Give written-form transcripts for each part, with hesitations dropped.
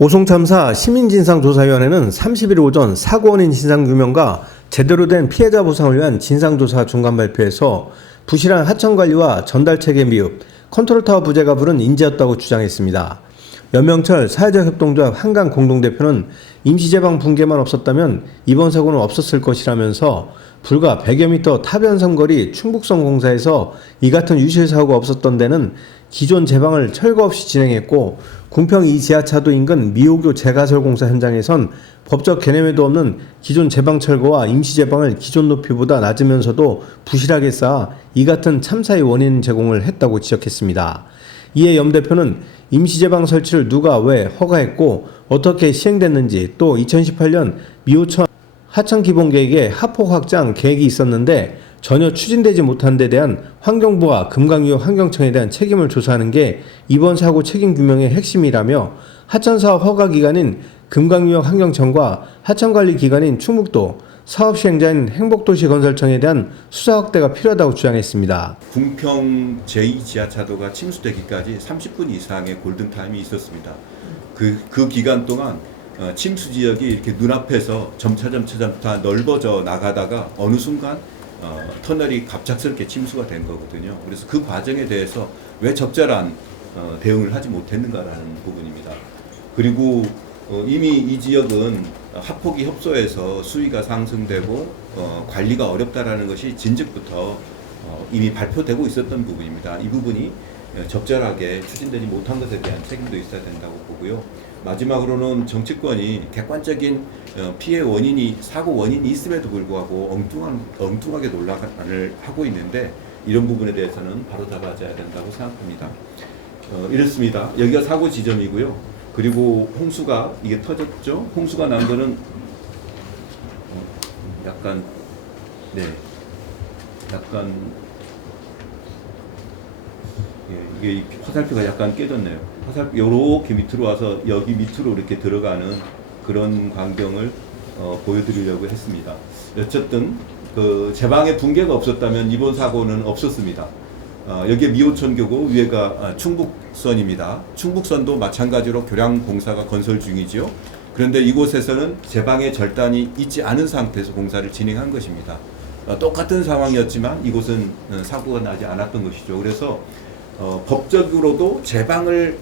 오송참사 시민진상조사위원회는 30일 오전 사고 원인 진상규명과 제대로 된 피해자 보상을 위한 진상조사 중간 발표에서 부실한 하청관리와 전달체계 미흡, 컨트롤타워 부재가 부른 인재였다고 주장했습니다. 연명철 사회적협동조합 한강 공동대표는 임시제방 붕괴만 없었다면 이번 사고는 없었을 것이라면서 불과 100여 미터 타변섬거리 충북선 공사에서 이 같은 유실 사고가 없었던 데는 기존 제방을 철거 없이 진행했고, 궁평 2 지하차도 인근 미호교 재가설 공사 현장에선 법적 개념에도 없는 기존 제방 철거와 임시 제방을 기존 높이보다 낮으면서도 부실하게 쌓아 이 같은 참사의 원인 제공을 했다고 지적했습니다. 이에 염 대표는 임시 제방 설치를 누가 왜 허가했고 어떻게 시행됐는지, 또 2018년 미호천 하천 기본 계획에 하폭 확장 계획이 있었는데 전혀 추진되지 못한 데 대한 환경부와 금강유역 환경청에 대한 책임을 조사하는 게 이번 사고 책임 규명의 핵심이라며, 하천사업 허가 기관인 금강유역 환경청과 하천관리 기관인 충북도, 사업 시행자인 행복도시건설청에 대한 수사 확대가 필요하다고 주장했습니다. 궁평 제2 지하차도가 침수되기까지 30분 이상의 골든타임이 있었습니다. 그 기간 동안 침수 지역이 이렇게 눈앞에서 점차 넓어져 나가다가 어느 순간 터널이 갑작스럽게 침수가 된 거거든요. 그래서 그 과정에 대해서 왜 적절한 대응을 하지 못했는가라는 부분입니다. 그리고 이미 이 지역은 하폭이 협소해서 수위가 상승되고 관리가 어렵다라는 것이 진즉부터 이미 발표되고 있었던 부분입니다. 이 부분이 적절하게 추진되지 못한 것에 대한 책임도 있어야 된다고 보고요. 마지막으로는 정치권이 객관적인 피해 원인이, 사고 원인이 있음에도 불구하고 엉뚱하게 논란을 하고 있는데, 이런 부분에 대해서는 바로 잡아줘야 된다고 생각합니다. 이렇습니다. 여기가 사고 지점이고요. 그리고 홍수가 이게 터졌죠. 홍수가 난 거는 약간 이게 화살표가 약간 깨졌네요. 화살표 요렇게 밑으로 와서 여기 밑으로 이렇게 들어가는 그런 광경을 보여드리려고 했습니다. 어쨌든 그 제방에 붕괴가 없었다면 이번 사고는 없었습니다. 여기에 미호천교고 위에가 충북선입니다. 충북선도 마찬가지로 교량 공사가 건설 중이죠. 그런데 이곳에서는 제방의 절단이 있지 않은 상태에서 공사를 진행한 것입니다. 똑같은 상황이었지만 이곳은 사고가 나지 않았던 것이죠. 그래서 법적으로도 제방을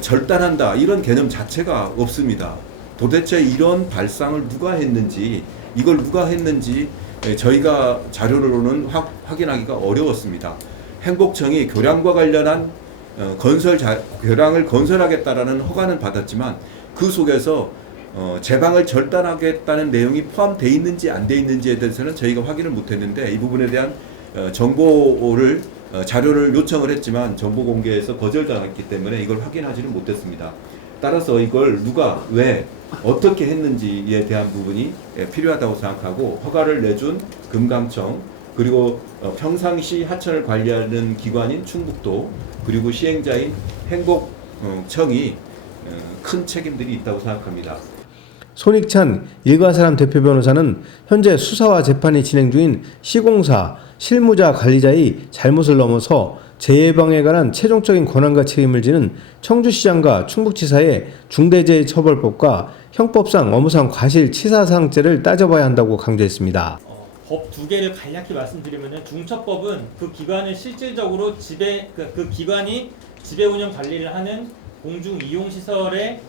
절단한다 이런 개념 자체가 없습니다. 도대체 이런 발상을 누가 했는지, 이걸 누가 했는지 저희가 자료로는 확인하기가 어려웠습니다. 행복청이 교량과 관련한 교량을 건설하겠다라는 허가는 받았지만 그 속에서 제방을 절단하겠다는 내용이 포함되어 있는지 안 되어 있는지에 대해서는 저희가 확인을 못했는데, 이 부분에 대한 정보를 자료를 요청을 했지만 정보 공개에서 거절당했기 때문에 이걸 확인하지는 못했습니다. 따라서 이걸 누가 왜 어떻게 했는지에 대한 부분이 필요하다고 생각하고, 허가를 내준 금강청, 그리고 평상시 하천을 관리하는 기관인 충북도, 그리고 시행자인 행복청이 큰 책임들이 있다고 생각합니다. 손익찬 일가사람 대표 변호사는 현재 수사와 재판이 진행 중인 시공사 실무자 관리자의 잘못을 넘어서 재해방에 관한 최종적인 권한과 책임을 지는 청주시장과 충북지사의 중대재해처벌법과 형법상 업무상 과실치사사항죄를 따져봐야 한다고 강조했습니다. 법 두 개를 간략히 말씀드리면, 중처법은 그 기관을 실질적으로 그 기관이 지배 운영 관리를 하는 공중 이용 시설의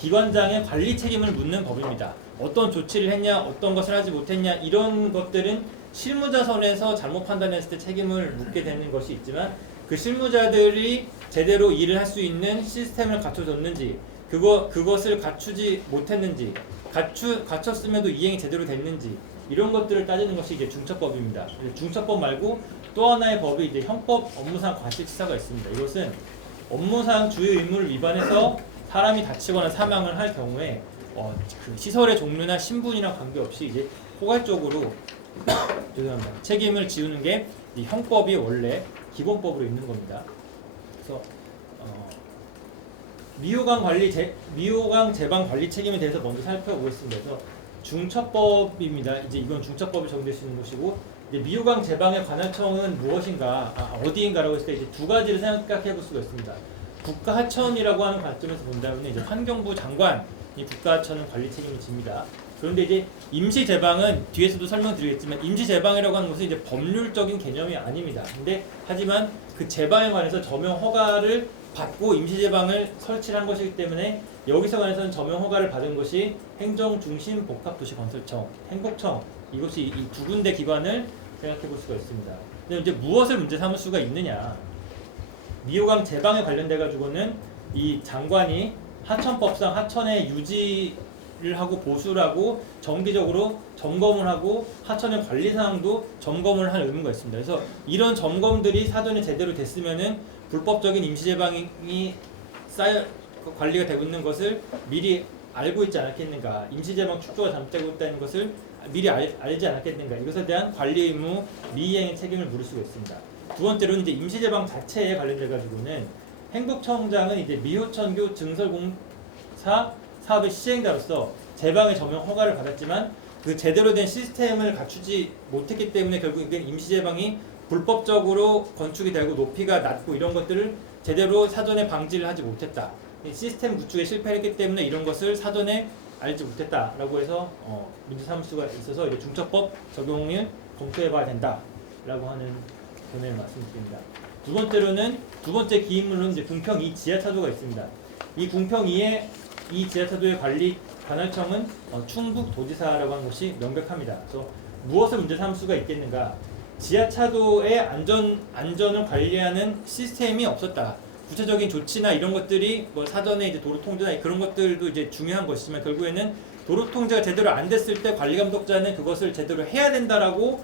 기관장의 관리 책임을 묻는 법입니다. 어떤 조치를 했냐, 어떤 것을 하지 못했냐, 이런 것들은 실무자 선에서 잘못 판단했을 때 책임을 묻게 되는 것이 있지만, 그 실무자들이 제대로 일을 할 수 있는 시스템을 갖춰줬는지, 그것을 갖추지 못했는지, 갖췄음에도 이행이 제대로 됐는지, 이런 것들을 따지는 것이 이제 중처법입니다. 중처법 말고 또 하나의 법이 이제 형법 업무상 과실치사가 있습니다. 이것은 업무상 주요 의무를 위반해서 사람이 다치거나 사망을 할 경우에 그 시설의 종류나 신분이나 관계없이 이제 포괄적으로 죄송합니다. 책임을 지우는 게 이 형법이 원래 기본법으로 있는 겁니다. 그래서 미호강 제방 관리 책임에 대해서 먼저 살펴보겠습니다. 그래서 중처법입니다. 이제 이건 중처법이 적용될 수 있는 것이고, 이제 미호강 제방의 관할청은 무엇인가, 어디인가라고 했을 때 이제 두 가지를 생각해 볼 수가 있습니다. 국가하천이라고 하는 관점에서 본다면 이제 환경부 장관이 국가하천은 관리 책임을 집니다. 그런데 이제 임시제방은 뒤에서도 설명드리겠지만 임시제방이라고 하는 것은 이제 법률적인 개념이 아닙니다. 근데 하지만 그 제방에 관해서 점용 허가를 받고 임시제방을 설치한 것이기 때문에 여기서 관해서는 점용 허가를 받은 것이 행정중심복합도시건설청, 행복청 이것이 이 두 군데 기관을 생각해 볼 수가 있습니다. 근데 이제 무엇을 문제 삼을 수가 있느냐? 미호강 제방에 관련돼 가지고는 이 장관이 하천법상 하천의 유지를 하고 보수를 하고 정기적으로 점검을 하고 하천의 관리 사항도 점검을 할 의무가 있습니다. 그래서 이런 점검들이 사전에 제대로 됐으면은 불법적인 임시제방이 관리가 되고 있는 것을 미리 알고 있지 않았겠는가? 임시제방 축조가 잘못되고 있다는 것을 미리 알지 않았겠는가? 이것에 대한 관리 의무 미이행의 책임을 물을 수가 있습니다. 두 번째로는 이제 임시제방 자체에 관련돼 가지고는 행복청장은 이제 미호천교 증설공사 사업의 시행자로서 제방의 점용 허가를 받았지만 그 제대로 된 시스템을 갖추지 못했기 때문에 결국엔 임시제방이 불법적으로 건축이 되고 높이가 낮고 이런 것들을 제대로 사전에 방지를 하지 못했다. 시스템 구축에 실패했기 때문에 이런 것을 사전에 알지 못했다라고 해서 문제 삼을 수가 있어서 이제 중첩법 적용을 검토해봐야 된다라고 하는 견해를 말씀드립니다. 두 번째로는 두 번째 기인물로는 이제 궁평 2 지하차도가 있습니다. 이 궁평 2의 이 지하차도의 관리 관할청은 충북도지사라고 하는 것이 명백합니다. 그래서 무엇을 문제 삼을 수가 있겠는가? 지하차도의 안전을 관리하는 시스템이 없었다. 구체적인 조치나 이런 것들이 뭐 사전에 이제 도로 통제나 그런 것들도 이제 중요한 것이지만 결국에는 도로 통제가 제대로 안 됐을 때 관리 감독자는 그것을 제대로 해야 된다라고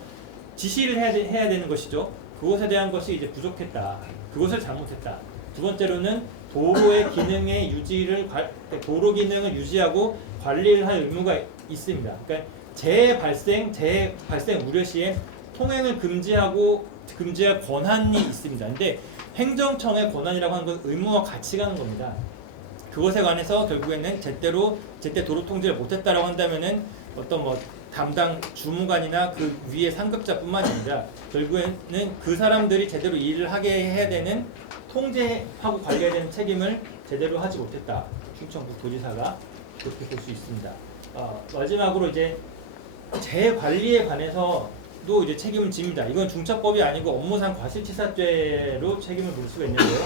지시를 해야 되는 것이죠. 그것에 대한 것이 이제 부족했다. 그것을 잘못했다. 두 번째로는 도로의 기능의 유지를 도로 기능을 유지하고 관리를 할 의무가 있습니다. 그러니까 재해 발생 우려 시에 통행을 금지할 권한이 있습니다. 근데 행정청의 권한이라고 하는 건 의무와 같이 가는 겁니다. 그것에 관해서 결국에는 제때 도로 통제를 못했다라고 한다면은 어떤 뭐 담당 주무관이나 그 위의 상급자뿐만이 아니라 결국에는 그 사람들이 제대로 일을 하게 해야 되는 통제하고 관리해야 되는 책임을 제대로 하지 못했다. 충청북 도지사가 그렇게 볼 수 있습니다. 마지막으로 이제 재해 관리에 관해서도 이제 책임을 집니다. 이건 중첩법이 아니고 업무상 과실치사죄로 책임을 물을 수가 있는데요.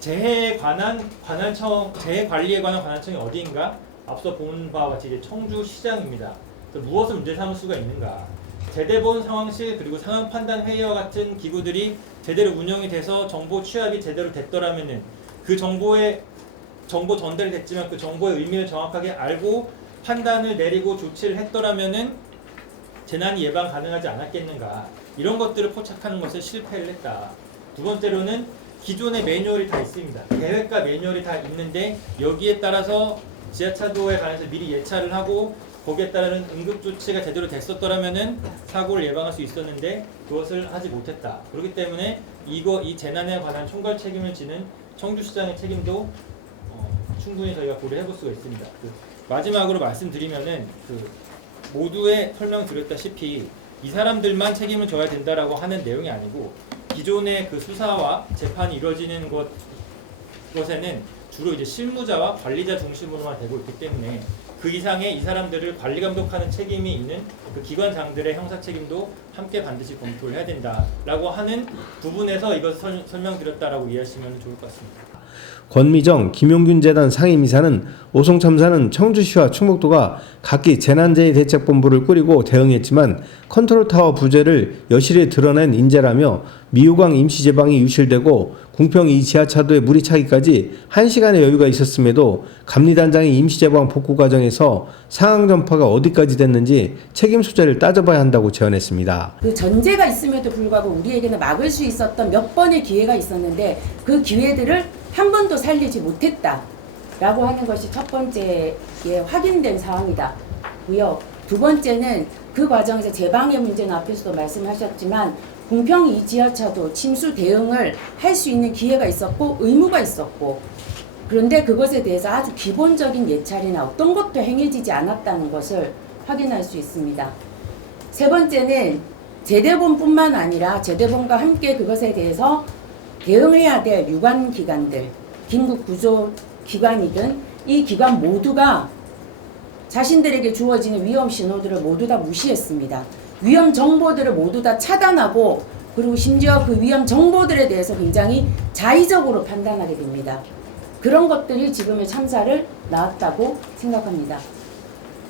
재해 관리에 관한 관할청이 어디인가? 앞서 본 바와 같이 이제 청주시장입니다. 무엇을 문제 삼을 수가 있는가? 제대본 상황실 그리고 상황 판단 회의와 같은 기구들이 제대로 운영이 돼서 정보 취합이 제대로 됐더라면은 그 정보 전달이 됐지만 그 정보의 의미를 정확하게 알고 판단을 내리고 조치를 했더라면은 재난이 예방 가능하지 않았겠는가? 이런 것들을 포착하는 것에 실패를 했다. 두 번째로는 기존의 매뉴얼이 다 있습니다. 계획과 매뉴얼이 다 있는데 여기에 따라서 지하차도에 관해서 미리 예찰을 하고 거기에 따른 응급조치가 제대로 됐었더라면은 사고를 예방할 수 있었는데 그것을 하지 못했다. 그렇기 때문에 이 재난에 관한 총괄 책임을 지는 청주시장의 책임도 충분히 저희가 고려해 볼 수가 있습니다. 마지막으로 말씀드리면은 모두에 설명드렸다시피 이 사람들만 책임을 져야 된다라고 하는 내용이 아니고 기존의 그 수사와 재판이 이루어지는 것에는 주로 이제 실무자와 관리자 중심으로만 되고 있기 때문에 그 이상의 이 사람들을 관리 감독하는 책임이 있는 그 기관장들의 형사 책임도 함께 반드시 검토를 해야 된다라고 하는 부분에서 이것을 설명드렸다라고 이해하시면 좋을 것 같습니다. 권미정, 김용균 재단 상임이사는 오송 참사는 청주시와 충북도가 각기 재난재해대책본부를 꾸리고 대응했지만 컨트롤타워 부재를 여실히 드러낸 인재라며 미호강 임시제방이 유실되고 궁평 2 지하차도에 물이 차기까지 1시간의 여유가 있었음에도 감리단장이 임시제방 복구 과정에서 상황 전파가 어디까지 됐는지 책임 소재를 따져봐야 한다고 제언했습니다. 그 전제가 있음에도 불구하고 우리에게는 막을 수 있었던 몇 번의 기회가 있었는데 그 기회들을 한 번도 살리지 못했다라고 하는 것이 첫 번째에 확인된 사항이다고요. 두 번째는 그 과정에서 제방의 문제는 앞에서도 말씀하셨지만 궁평 2 지하차도 침수 대응을 할 수 있는 기회가 있었고 의무가 있었고 그런데 그것에 대해서 아주 기본적인 예찰이나 어떤 것도 행해지지 않았다는 것을 확인할 수 있습니다. 세 번째는 제대본뿐만 아니라 제대본과 함께 그것에 대해서 대응해야 될 유관기관들 긴급 구조 기관이든 이 기관 모두가 자신들에게 주어지는 위험 신호들을 모두 다 무시했습니다. 위험 정보들을 모두 다 차단하고 그리고 심지어 그 위험 정보들에 대해서 굉장히 자의적으로 판단하게 됩니다. 그런 것들이 지금의 참사를 낳았다고 생각합니다.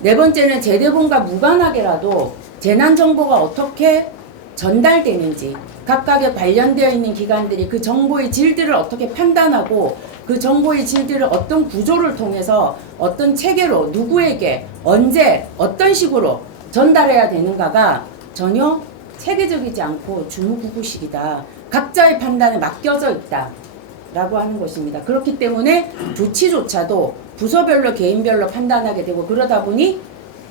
네 번째는 제대본과 무관하게라도 재난 정보가 어떻게 전달되는지 각각에 관련되어 있는 기관들이 그 정보의 질들을 어떻게 판단하고 그 정보의 질들을 어떤 구조를 통해서 어떤 체계로 누구에게 언제 어떤 식으로 전달해야 되는가가 전혀 체계적이지 않고 주무구구식이다. 각자의 판단에 맡겨져 있다. 라고 하는 것입니다. 그렇기 때문에 조치조차도 부서별로 개인별로 판단하게 되고 그러다 보니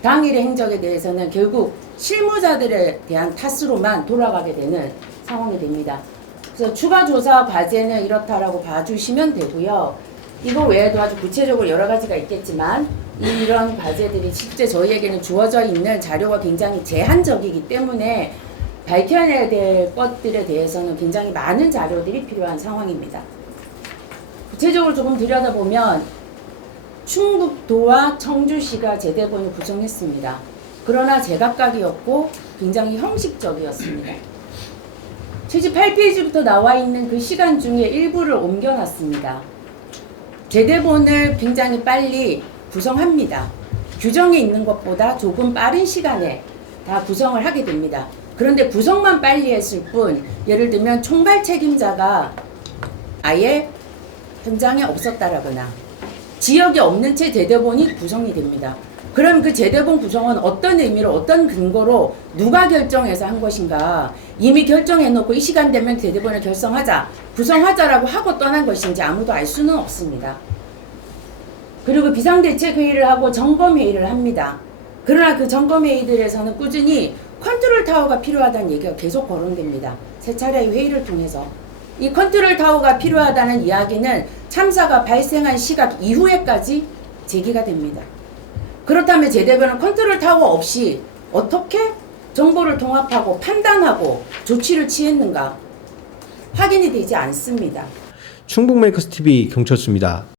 당일의 행적에 대해서는 결국 실무자들에 대한 탓으로만 돌아가게 되는 상황이 됩니다. 그래서 추가 조사 과제는 이렇다라고 봐주시면 되고요. 이거 외에도 아주 구체적으로 여러 가지가 있겠지만 이런 과제들이 실제 저희에게는 주어져 있는 자료가 굉장히 제한적이기 때문에 밝혀내야 될 것들에 대해서는 굉장히 많은 자료들이 필요한 상황입니다. 구체적으로 조금 들여다보면 충북도와 청주시가 제대본을 구성했습니다. 그러나 제각각이었고 굉장히 형식적이었습니다. 78페이지부터 나와 있는 그 시간 중에 일부를 옮겨놨습니다. 제대본을 굉장히 빨리 구성합니다. 규정에 있는 것보다 조금 빠른 시간에 다 구성을 하게 됩니다. 그런데 구성만 빨리 했을 뿐 예를 들면 총괄 책임자가 아예 현장에 없었다라거나 지역에 없는 채 제대본이 구성이 됩니다. 그럼 그 제대본 구성은 어떤 의미로 어떤 근거로 누가 결정해서 한 것인가 이미 결정해놓고 이 시간 되면 제대본을 구성하자라고 하고 떠난 것인지 아무도 알 수는 없습니다. 그리고 비상대책회의를 하고 점검회의를 합니다. 그러나 그 점검회의들에서는 꾸준히 컨트롤 타워가 필요하다는 얘기가 계속 거론됩니다. 세 차례의 회의를 통해서. 이 컨트롤 타워가 필요하다는 이야기는 참사가 발생한 시각 이후에까지 제기가 됩니다. 그렇다면 제대본은 컨트롤 타워 없이 어떻게 정보를 통합하고 판단하고 조치를 취했는가 확인이 되지 않습니다. 충북메이커스 TV 경철수입니다.